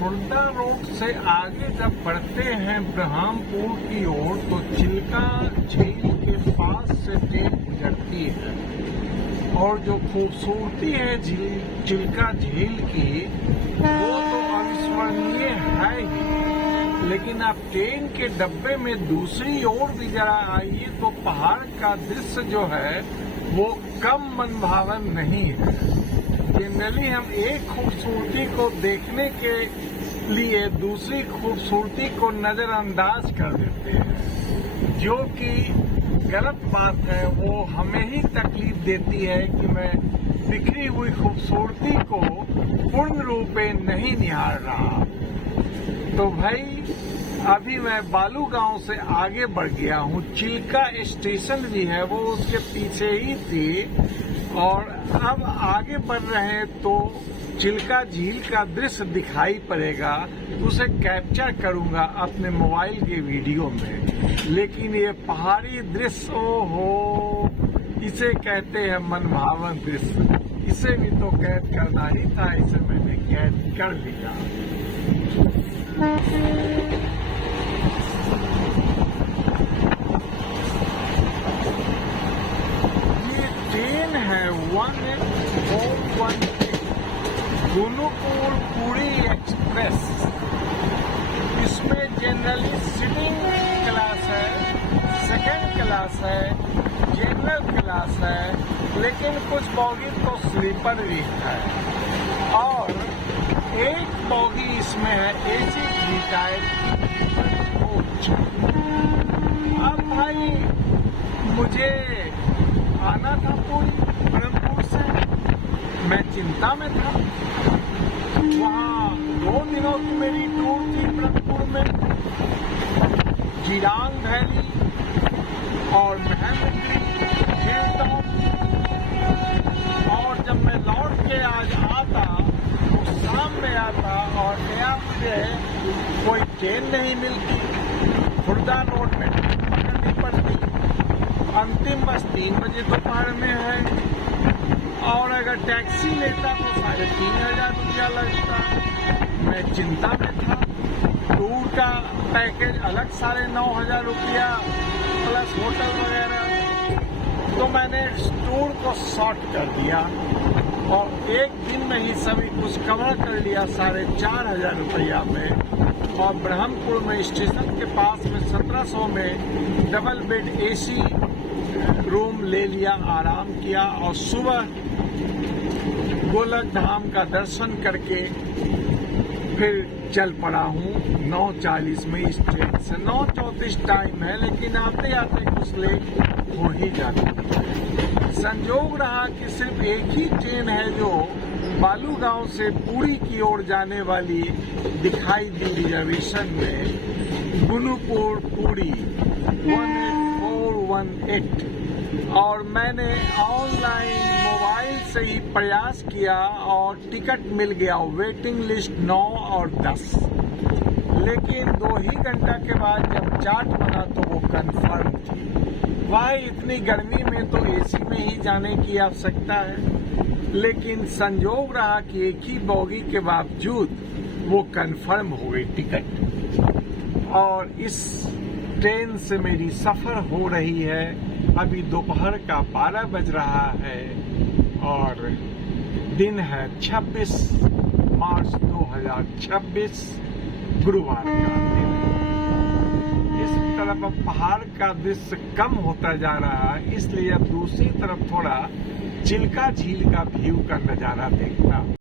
Khurda road से आगे जब बढ़ते हैं ब्रह्मपुर की ओर तो चिल्का झील के पास से ट्रेन गुजरती है और जो खूबसूरती है चिल्का झील की वो तो अविस्मरणीय है ही, लेकिन आप ट्रेन के डब्बे में दूसरी ओर भी जरा आइए तो पहाड़ का दृश्य जो है वो कम मनभावन नहीं है। जनरली हम एक खूबसूरती को देखने के लिए दूसरी खूबसूरती को नजरअंदाज कर देते हैं, जो कि गलत बात है। वो हमें ही तकलीफ देती है कि मैं बिखरी हुई खूबसूरती को पूर्ण रूप में नहीं निहार रहा। तो भाई अभी मैं बालू गांव से आगे बढ़ गया हूँ, चिल्का स्टेशन भी है वो उसके पीछे ही थी, और अब आगे बढ़ रहे हैं तो चिल्का झील का दृश्य दिखाई पड़ेगा, उसे कैप्चर करूंगा अपने मोबाइल के वीडियो में। लेकिन ये पहाड़ी दृश्य ओहो, इसे कहते हैं मनभावन दृश्य, इसे भी तो कैद करना ही था, इसे मैंने कैद कर लिया। ये ट्रेन है 1841 गुनुपुर पुरी एक्सप्रेस। इसमें जनरली सिटिंग क्लास है, सेकंड क्लास है, जनरल क्लास है, लेकिन कुछ बोगी तो स्लीपर भी है, और एक बोगी इसमें है एसी 3 टायर कोच। अब भाई मुझे आना था ब्रह्मपुर से, मैं चिंता में था। वहाँ 2 दिनों की मेरी टूर थी ब्रह्मपुर में, जिरांग वैली और महमपुरी हिल टॉप, और जब मैं लौट के आज आता तो शाम में आता और नया मुझे कोई ट्रेन नहीं मिलती, खुर्दा रोड में पकड़नी पड़ती, अंतिम बस 3 बजे दोपहर में है, और अगर टैक्सी लेता तो 3,500 रुपया लगता। मैं चिंता में था। टूर का पैकेज अलग 9,500 रुपया प्लस होटल वगैरह, तो मैंने टूर को शॉर्ट कर दिया और एक दिन में ही सभी कुछ कवर कर लिया 4,500 रुपया में, और ब्रह्मपुर में स्टेशन के पास में 1700 में डबल बेड एसी रूम ले लिया, आराम किया, और सुबह गोलक धाम का दर्शन करके फिर चल पड़ा हूँ 9:40 में इस ट्रेन से। 9:34 टाइम है, लेकिन आते आते कुछ लेट हो ही जाती है। संजोग रहा कि सिर्फ एक ही ट्रेन है जो बालू गांव से पुरी की ओर जाने वाली दिखाई दी रिजर्वेशन में, गुनुपुर पुरी 18418, और मैंने ऑनलाइन मोबाइल से ही प्रयास किया और टिकट मिल गया। वेटिंग लिस्ट 9 और 10, लेकिन 2 ही घंटा के बाद जब चार्ट बना तो वो कंफर्म थी। भाई इतनी गर्मी में तो एसी में ही जाने की आवश्यकता है, लेकिन संजोग रहा कि एक ही बोगी के बावजूद वो कंफर्म हो गई टिकट, और इस ट्रेन से मेरी सफर हो रही है। अभी दोपहर का 12 बज रहा है और दिन है 26 मार्च 2026, गुरुवार का दिन। इस तरफ अब पहाड़ का दृश्य कम होता जा रहा है, इसलिए अब दूसरी तरफ थोड़ा चिल्का झील का व्यू का नजारा देखता हूँ।